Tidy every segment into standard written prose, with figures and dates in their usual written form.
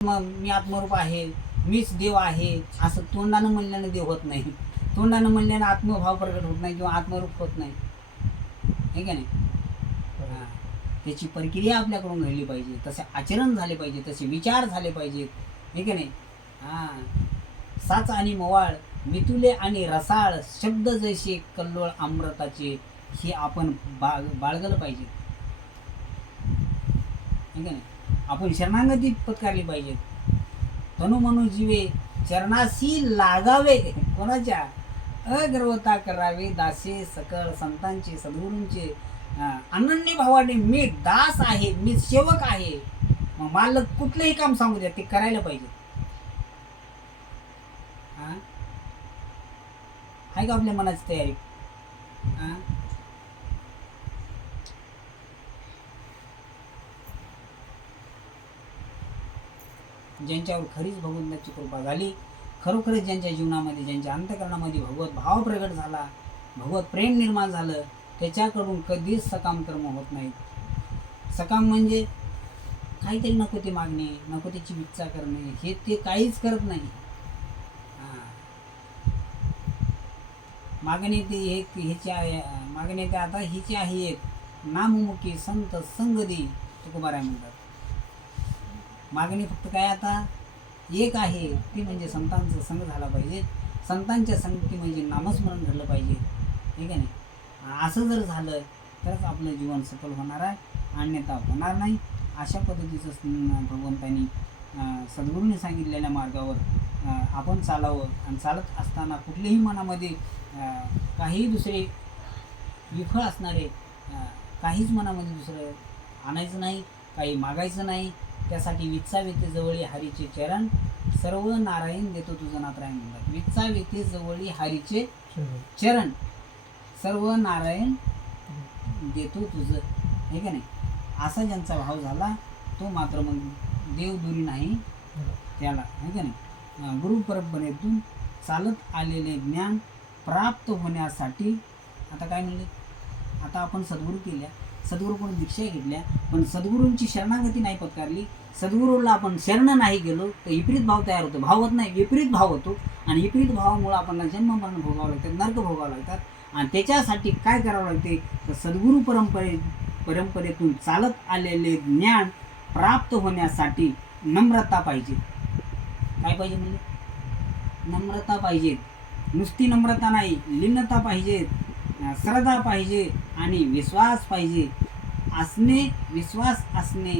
मग मी आत्मरूप आहे, मीच देव आहे असं तोंडानं म्हणल्यानं देव होत नाही. तोंडानं म्हणल्यानं आत्मभाव प्रगट होत नाही किंवा आत्मरूप होत नाही. हे का नाही? त्याची प्रक्रिया आपल्याकडून घडली पाहिजे, तसे आचरण झाले पाहिजे, तसे विचार झाले पाहिजेत. हे का नाही? साच आणि मवाळ, मितुले आणि रसाळ, शब्द जैसे कल्लोळ अमृताचे, हे आपण बाळगलं पाहिजे. हे का नाही? आपण शरणागती पत्कारली पाहिजे. तनु मनु जीवे चरणाशी लागावे, कोणाच्या? अगर्वता करावे दासे सकळ संतांचे सद्गुरूंचे. अनन्य भावाने मी दास आहे, मी सेवक आहे. मग मालक कुठलंही काम सांगू द्या, ते करायला पाहिजे. आहे का आपल्या मनाची तयारी? ज्यांच्यावर खरीच भगवंताची कृपा झाली, खरोखरच ज्यांच्या जीवनामध्ये, ज्यांच्या अंतःकरणामध्ये भगवत भाव प्रगट झाला, भगवत प्रेम निर्माण झालं, त्याच्याकडून कधीच सकाम कर्म होत नाहीत. सकाम म्हणजे काहीतरी नको ते मागणे, नको त्याची इच्छा करणे, हे ते काहीच करत नाही. मागणे ते एक ह्याची आहे, मागणे ते आता हिची आहे एक, नाममुखी संत संग दे, तुकोबाराय म्हणतात. मागणी फक्त काय आता एक आहे, ती म्हणजे संतांचा संग झाला पाहिजे. संतांच्या संगती म्हणजे नामस्मरण घडलं पाहिजे. ठीक आहे ना? असं जर झालं तरच आपलं जीवन सफल होणार आहे, अन्यथा होणार नाही. अशा पद्धतीचं भगवंतांनी सद्गुरूंनी सांगितलेल्या मार्गावर आपण चालावं. आणि चालत असताना कुठल्याही मनामध्ये काही दुसरे विफळ असणारे काहीच मनामध्ये दुसरं आणायचं नाही, काही मागायचं नाही. त्यासाठी विच्चा व्यते जवळी हरीचे चरण, सर्व नारायण देतो तुझं नाथरायण म्हणतात. विच्चा व्यते जवळी हरीचे चरण, सर्व नारायण देतो तुझं. हे का नाही? असा ज्यांचा भाव झाला तो मात्र मग देव दुरी नाही त्याला. हे का नाही? गुरु परंपरेतून चालत आलेले ज्ञान प्राप्त होण्यासाठी आता काय म्हणले? आता आपण सद्गुरू केल्या, सद्गुरूकडून दीक्षा घेतल्या, पण सद्गुरूंची शरणागती नाही पत्कारली, सद्गुरूला आपण शरण नाही गेलो तर विपरीत भाव तयार होतो. भाव होत नाही, विपरीत भाव होतो. आणि विपरीत भावामुळे आपल्याला जन्म मरण भोगावं लागतात, नर्क भोगावं लागतात. आणि त्याच्यासाठी काय करावं लागते? तर सद्गुरू परंपरेतून चालत आलेले ज्ञान प्राप्त होण्यासाठी नम्रता पाहिजे. काय पाहिजे म्हणजे? नम्रता पाहिजे. नुसती नम्रता नाही, लीनता पाहिजे, श्रद्धा पाहिजे आणि विश्वास पाहिजे. विश्वास असणे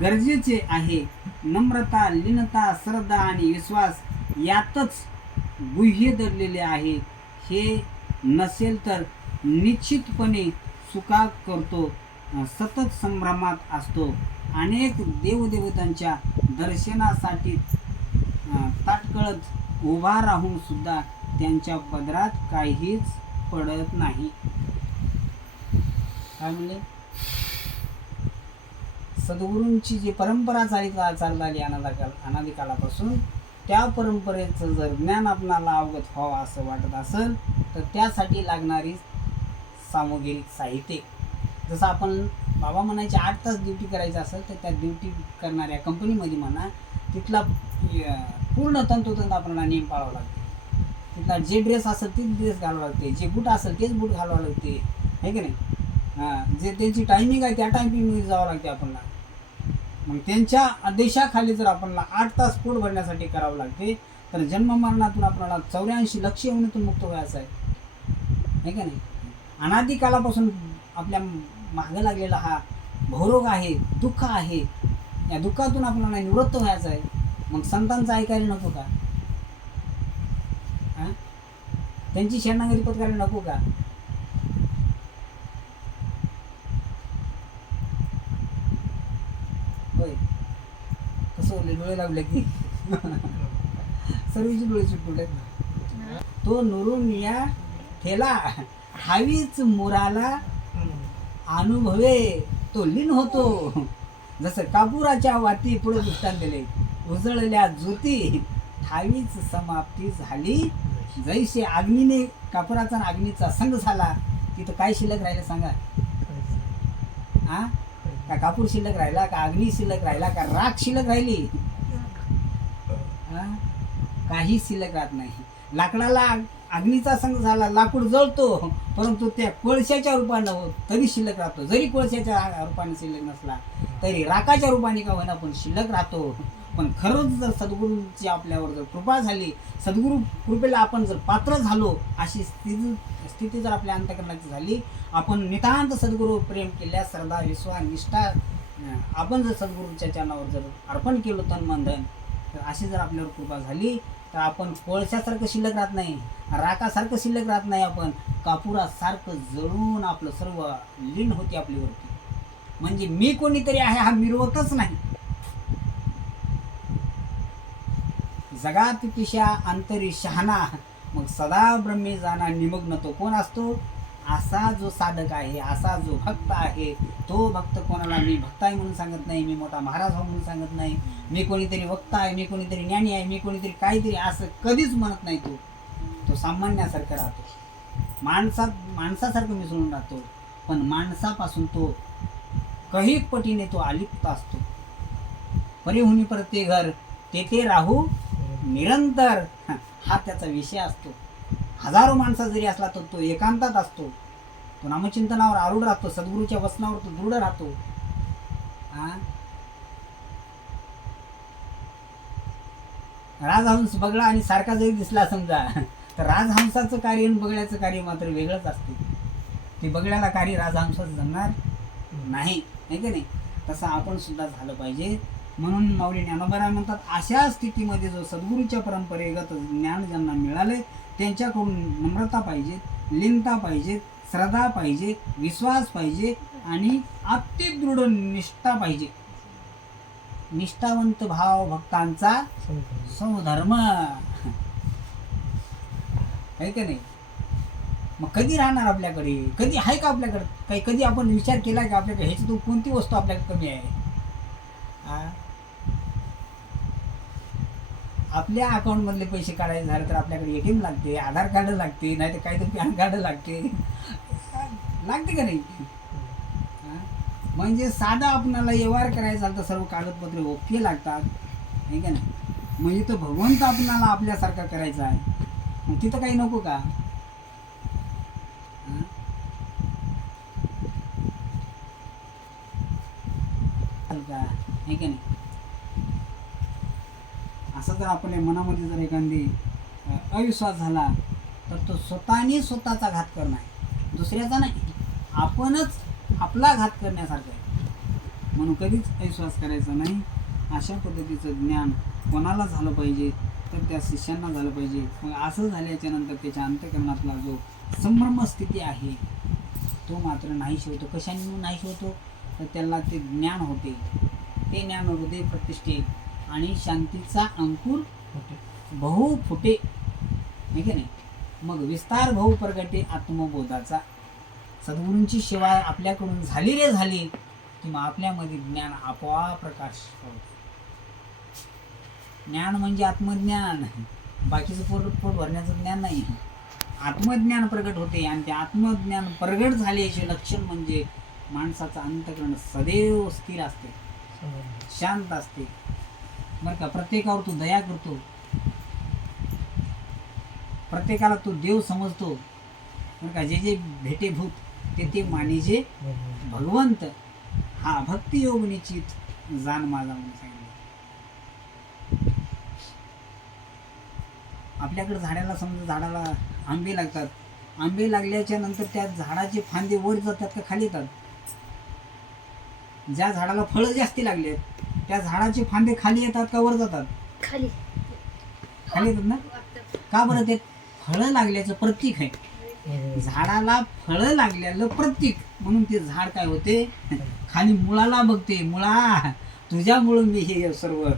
गरजेचे आहे. नम्रता, लीनता, श्रद्धा आणि विश्वास यातच गुह्य दडलेले आहे. हे नसेल तर निश्चितपणे चुका करतो, सतत संभ्रमात असतो. अनेक देवदेवतांच्या दर्शनासाठी ताटकळत उभा राहून सुद्धा त्यांच्या पदरात काहीच पडत नाही. काय म्हणले? सद्गुरूंची जी परंपरा चालत आली अनादी कालापासून, त्या परंपरेचं जर ज्ञान आपणाला अवगत व्हावं असं वाटत असेल तर त्यासाठी लागणारी सामुग्री, साहित्य, जसं आपण बाबा म्हणायचे 8 तास ड्युटी करायचं असेल तर त्या ड्युटी करणाऱ्या कंपनीमध्ये म्हणा, तिथला पूर्ण तंतोतंत आपल्याला नेम पाळावं लागते. तिथला जे ड्रेस असेल तेच ड्रेस घालावं लागते, जे बूट असेल तेच बूट घालावं लागते. हे की नाही? जे त्यांची टायमिंग आहे त्या टायमिंगमध्ये जावं लागते आपल्याला. मग त्यांच्या आदेशाखाली जर आपल्याला 8 तास पोट भरण्यासाठी करावं लागते तर जन्म मरणातून आपल्याला 84 लक्ष येऊनतून मुक्त व्हायचं आहे. हे का नाही? अनादी कालापासून आपल्या मागं लागलेला हा भवरोग आहे, दुःख आहे. या दुःखातून आपल्याला निवृत्त व्हायचं आहे. मग संतांचं ऐकायला नको का? त्यांची शरणागती पत्करायला नको का? होय, कसं होले? डोळे लागले की सर्वीचे डोळे सुटले. तो नुरून या ठेला हावीच मुराला अनुभवे, तो लीन होतो. जसं कापुराच्या वाती पुढे दृष्टांत दिले, उजळल्या ज्योती ठावीच समाप्ती झाली. जैसे अग्नीने कापुराचा आणि अग्नीचा संग झाला, तिथं काय शिल्लक राहिलं सांगा? का कापूर शिल्लक राहिला, का अग्नी शिल्लक राहिला, का राख शिल्लक राहिली? काही शिल्लक राहत नाही. लाकडाला अग्नीचा संग झाला, लाकूड जळतो, परंतु त्या कोळशाच्या रूपानं तरी शिल्लक राहतो. जरी कोळशाच्या रूपाने शिल्लक नसला तरी राखाच्या रूपाने का होईना पण शिल्लक राहतो. पण खरंच जर सद्गुरूंची आपल्यावर जर कृपा झाली, सद्गुरू कृपेला आपण जर पात्र झालो, अशी स्थिती जर आपल्या अंतःकरणाची झाली, आपण नितांत सद्गुरू प्रेम केल्यास, श्रद्धा विश्वास निष्ठा आपण जर सद्गुरूंच्या चरणावर जर अर्पण केलं तन मन धन, तर अशी जर आपल्यावर कृपा झाली तर आपण कोळशासारखं शिल्लक राहत नाही, राखासारखं शिल्लक राहत नाही, आपण कापुरासारखं जळून आपलं सर्व लीन होते आपल्यावरती. म्हणजे मी कोणीतरी आहे हा मिरवतच नाही. जगात पिशा अंतरी शहाणा, मग सदा ब्रह्मे जाणा निमग्न तो कोण असतो? असा जो साधक आहे, असा जो भक्त आहे. तो भक्त कोणाला मी भक्त आहे म्हणून सांगत नाही, मी मोठा महाराज हो म्हणून सांगत नाही, मी कोणीतरी वक्ता आहे, मी कोणीतरी ज्ञानी आहे, मी कोणीतरी काहीतरी, असं कधीच म्हणत नाही. तो सामान्यासारखं राहतो, माणसासारखं मिसळून राहतो. पण माणसापासून तो काही पटीने तो अलिप्त असतो. परिहुनी परते घर तेथे राहू निरंतर, हा त्याचा विषय असतो. हजारो माणसा जरी असला तर तो एकांतात असतो. तो नामचिंतनावर आरूढ राहतो, सद्गुरूच्या वचनावर तो दृढ राहतो. राजहंस बगळा आणि सारखा जरी दिसला समजा, तर राजहंसाचं कार्य आणि बगळ्याचं कार्य मात्र वेगळंच असते. ते बगळ्याला कार्य राजहंसाचं जमणार नाही, नाही की नाही? तसं आपण सुद्धा झालं पाहिजे. म्हणून माऊली ज्ञानोबा म्हणतात, अशा स्थितीमध्ये जो सद्गुरूच्या परंपरेगत ज्ञान ज्यांना मिळाले त्यांच्याकडून नम्रता पाहिजे, लीनता पाहिजे, श्रद्धा पाहिजे, विश्वास पाहिजे आणि अतिदृढ निष्ठा पाहिजे. निष्ठावंत भाव भक्तांचा समधर्म, आहे का नाही? मग कधी राहणार आपल्याकडे? कधी आहे का आपल्याकडे काही? कधी आपण विचार केला की आपल्याकडे ह्याच्यातून कोणती वस्तू आपल्याकडे कमी आहे? आपल्या अकाउंट मधले पैसे काढायचे झाले तर आपल्याकडे ATM लागते, आधार कार्ड लागते, नाही तर काहीतरी पॅन कार्ड लागते, लागते का नाही? म्हणजे साधा आपणाला व्यवहार करायचा झाला तर सर्व कागदपत्रे ओके लागतात, नाही का नाही? म्हणजे तो भगवंत आपणाला आपल्यासारखा करायचा आहे, मग तिथं काही नको का? नाही का नाही? असं जर आपल्या मनामध्ये जर एखादी अविश्वास झाला तर तो स्वतःचा घात करणं आहे, दुसऱ्याचा नाही. आपणच आपला घात करण्यासारखं आहे. म्हणून कधीच अविश्वास करायचा नाही. अशा पद्धतीचं ज्ञान कोणाला झालं पाहिजे तर त्या शिष्यांना झालं पाहिजे. मग असं झाल्याच्या नंतर त्याच्या अंतःकरणातला जो संभ्रम स्थिती आहे तो मात्र नाहीशी होतो. कशाने नाहीशी होतो? तर त्याला ते ज्ञान होते. ते ज्ञान हृदय प्रतिष्ठे आणि शांतीचा अंकुर बहु फुटे, नाही की नाही? मग विस्तार भाऊ प्रगटे आत्मबोधाचा. सद्गुरूंची सेवा आपल्याकडून झाली रे झाली की मग आपल्यामध्ये ज्ञान आपोआप प्रकाश होतो. ज्ञान म्हणजे आत्मज्ञान, बाकीचं पोट भरण्याचं ज्ञान नाही. आत्मज्ञान प्रगट होते आणि ते आत्मज्ञान प्रगट झाल्याचे लक्षण म्हणजे माणसाचं अंतःकरण सदैव स्थिर असते, शांत असते. बरं का? प्रत्येकावर तो दया करतो, प्रत्येकाला तो देव समजतो. बरं का? जे जे भेटे भूत ते मानिजे भगवंत, हा भक्ती योग निश्चित जाण माझा म्हणून सांगितलं. आपल्याकडे झाडाला समजा झाडाला आंबे लागतात, आंबे लागल्याच्या नंतर त्या झाडाचे फांदे वर जातात का खाली येतात? ज्या झाडाला फळं जास्ती लागले त्या झाडाचे फांदे खाली येतात का वर जातात? खाली येतात ना? का बरं? ते फळं लागल्याचं प्रतीक आहे, झाडाला फळं लागलेलं प्रतीक. म्हणून ते झाड काय होते? खाली मुळाला बघते, मुळा तुझ्यामुळं मी हे सर्व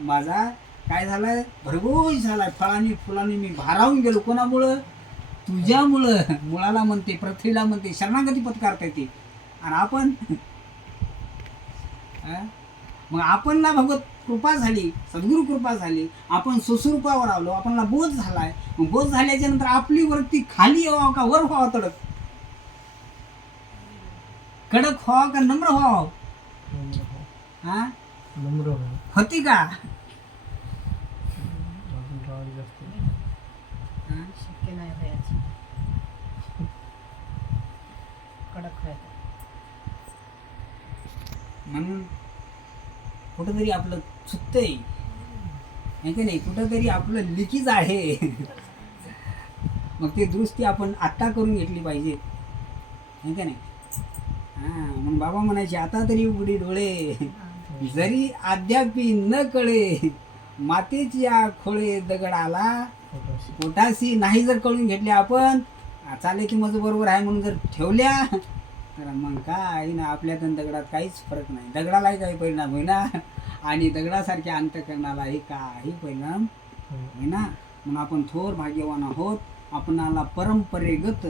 माझा काय झालाय? भरघोस झालाय, फळांनी फुलांनी मी भारावून गेलो. कोणामुळं? तुझ्यामुळं. मुळाला म्हणते, पृथ्वीला म्हणते, शरणागती पत्कारता येते. आणि आपण मग आपणला भगवत कृपा झाली, सद्गुरू कृपा झाली, आपण सुस्वरूपावर आलो, आपल्याला बोध झालाय. मग बोध झाल्याच्या नंतर आपली वृत्ती खाली व्हावं का वर व्हावं? तडक कडक व्हावं का नम्र व्हावं? होती का? कडक राहतात. म्हणून कुठंतरी आपलं चुकतंय, आहे की नाही, कुठंतरी आपलं लिकीज आहे. मग ते दुरुस्ती आपण आत्ता करून घेतली पाहिजे, आहे का नाही. हां, म्हणून बाबा म्हणायचे आता तरी उघडी डोळे, जरी अद्यापी न कळे, मातेची या खोळे दगडाला पोटाशी. नाही जर कळून घेतले आपण, चाले की माझं बरोबर आहे म्हणून जर ठेवल्या, तर मग काय ना, आपल्या दगडात काहीच फरक नाही. दगडालाही काही परिणाम होईना आणि दगडासारख्या अंतःकरणालाही काही परिणाम होईना. म्हणून आपण थोर भाग्यवान आहोत. आपणाला परंपरेगत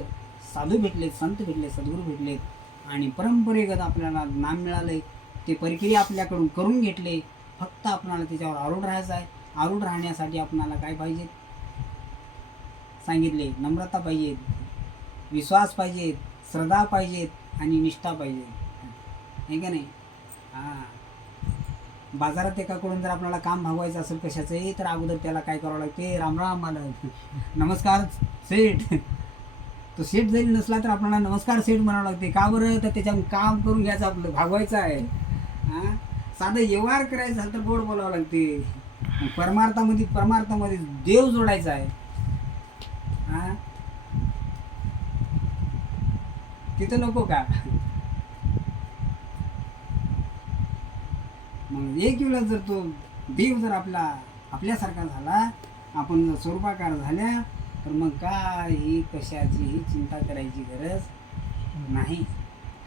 साधू भेटलेत, संत भेटले, सद्गुरू भेटलेत आणि परंपरेगत आपल्याला नाम मिळाले. ते प्रक्रिया आपल्याकडून करून घेतले. फक्त आपणाला त्याच्यावर आरूढ राहायचं आहे. आरूढ राहण्यासाठी आपणाला काय पाहिजे सांगितले, नम्रता पाहिजे, विश्वास पाहिजेत, श्रद्धा पाहिजेत आणि निष्ठा पाहिजे, आहे का नाही. हां, बाजारात एकाकडून जर आपल्याला काम भागवायचं असेल कशाचंही, तर अगोदर त्याला काय करावं लागते, रामराम मालक, नमस्कार सेठ. तो सेठ जरी नसला तर आपल्याला नमस्कार सेठ म्हणावं लागते. का बरं, तर त्याच्यावर काम करून घ्यायचं, आपलं भागवायचं आहे. हां, साधं व्यवहार करायचं झालं तर गोड बोलावं लागते. परमार्थामध्ये देव जोडायचा आहे. हां, तिथं नको का. मग एक वेळा जर तो देव जर आपल्यासारखा झाला, आपण जर स्वरूपाकार झाल्या, तर मग काही कशाचीही चिंता करायची गरज नाही.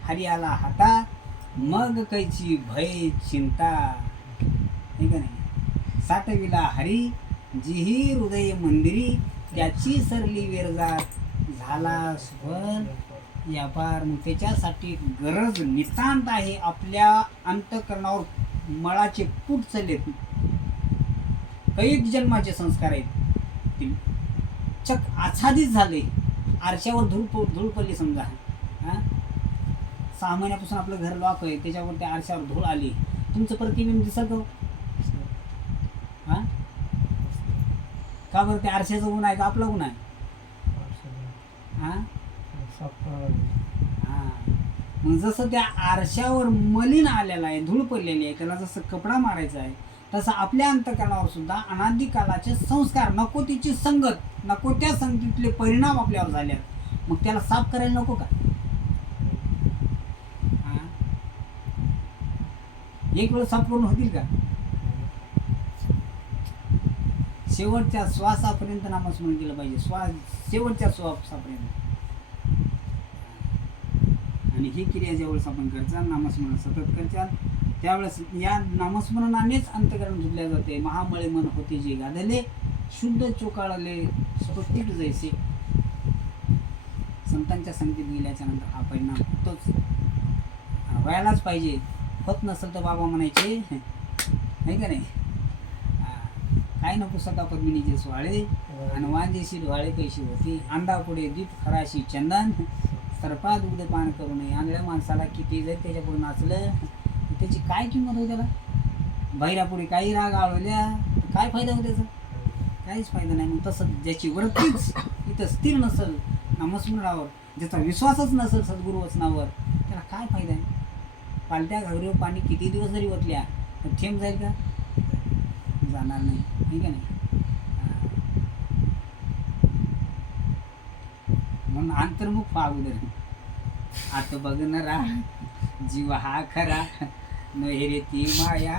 हरी आला हाता मग कैची भय चिंता, हे का नाही. साठविला हरी जीही हृदय मंदिरी, त्याची सरली वेरजात झाला सुफल व्यापार. मग त्याच्यासाठी गरज नितांत आहे. आपल्या अंतःकरणावर मळाचे पूट चाललेत, कैक जन्माचे संस्कार आहेत, ते चक आच्छादित झाले. आरशावर धूळ पडली समजा. हां, 6 महिन्यापासून आपलं घर लॉक आहे, त्याच्यावर त्या आरशावर धूळ आली, तुमचं प्रतिबिंब दिसत हो. हां, का बरं, ते आरशाचं गुण आहे का आपला गुण आहे. हां हां, मग जसं त्या आरशावर मलिन आलेला आहे, धूळ पडलेली आहे, त्याला जसं कपडा मारायचा आहे, तसं आपल्या अंतःकरणावर सुद्धा अनादी कालाचे संस्कार, नको तिची संगत, नको त्या संगतीतले परिणाम आपल्यावर झाले, मग त्याला साफ करायला नको का. हां, एक वेळ साफ करून होतील का. शेवटच्या श्वासापर्यंत नामस्मरण केलं पाहिजे, शेवटच्या श्वासापर्यंत. आणि ही क्रिया ज्यावेळेस आपण करचाल, नामस्मरण सतत करचाल, त्यावेळेस या नामस्मरणानेच अंतःकरण धुतल्या जाते. महामळे मन होते जे गादले, शुद्ध चोकाळले स्फटिक जैसे. संतांच्या संगतीत गेल्याच्या नंतर हा परिणाम होतोच, व्हायलाच पाहिजे. होत नसेल तर बाबा म्हणायचे, नाही का नाही. काय नको सका पद्मिनीचे स्वाळे, आणि वांजेशी डोहाळे पैसे होते. अंडा पुढे दीप खराशी चंदन, सरपा दुग्ध पान करू नये. आंधळ्या माणसाला किती जर त्याच्या पुढे नाचलं, त्याची काय किंमत होती त्याला. बहिरापुढे काही राग आळवल्या, काय फायदा हो त्याचा, काहीच फायदा नाही. मग तसं ज्याची वृत्तीच इथं स्थिर नसेल नामस्मरणावर, ज्याचा विश्वासच नसेल सद्गुरू वचनावर, त्याला काय फायदा आहे. पालत्या घागरीवर पाणी किती दिवस जरी ओतल्या तर थेंब जाईल का, जाणार नाही, ठीक आहे नाही. म्हणून अंतर्मुख व्हा अगोदर. आता बघणारा जीव हा खरा, नहेरे ती माया.